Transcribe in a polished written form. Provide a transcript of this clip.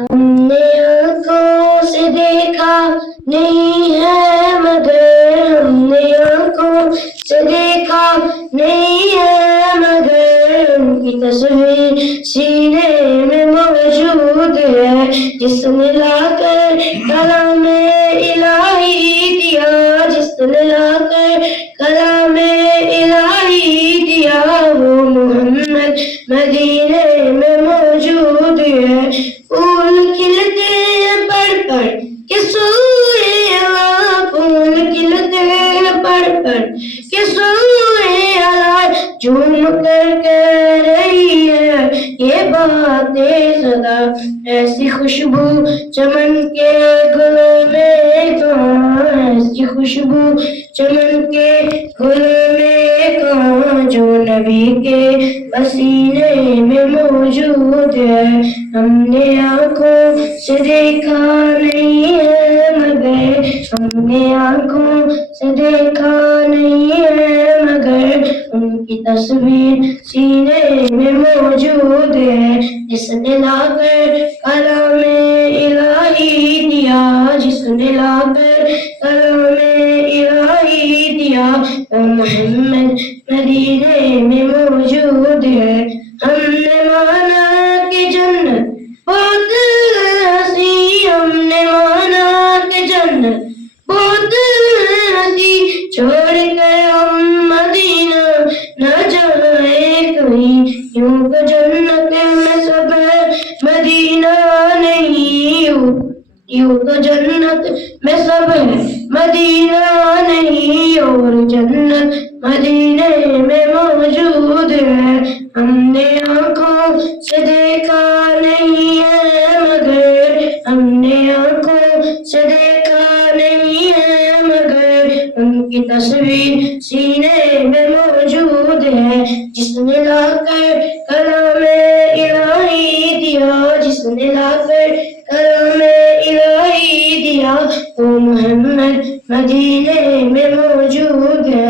ہم نے آنکھوں سے دیکھا نہیں ہے مگر ہم نے آنکھوں سے دیکھا نہیں ہے مگر ان کی تصویر سینے میں موجود ہے جس نے لا کر کلام الہی دیا جس نے لا کر کلام الہی دیا وہ محمد مدینے میں موجود ہے پھول کھلتے ہیں پڑھ پڑھ کے سورے اللہ پھول کھلتے ہیں پڑھ پڑھ کے سورے اللہ جھوم کر کہہ رہی ہے یہ باتیں صدا ایسی خوشبو چمن کے گلوں میں کہاں ایسی خوشبو چمن کے گلوں میں کہاں جو نبی کے پسینے میں موجود ہے ہم نے آنکھوں سے دیکھا نہیں ہے مگر ہم نے آنکھوں سے دیکھا نہیں ہے مگر ان کی تصویر سینے میں موجود ہے جس نے لا کر کلام الہی دیا جس نے لا کر کلام الہی دیا وہ محمد مدینے میں موجود ہے ہم نے مانا کہ جنت بہت ہنسی ہم نے مانا کہ جنت بہت ہنسی چھوڑ کر ہم مدینہ نہ جائے کہیں یوں کہ جنت میں سب ہے مدینہ نہیں یوں تو جنت میں سب ہے مدینہ نہیں اور جنت مدینے میں موجود ہے ہم نے آنکھوں سے دیکھا نہیں ہے مگر ہم نے آنکھوں سے دیکھا نہیں ہے مگر ان کی تصویر سینے میں موجود ہے جس نے لا کر کلام الہی دیا جس نے لا کر کلام الہی دیا وہ محمد مدینے میں موجود ہے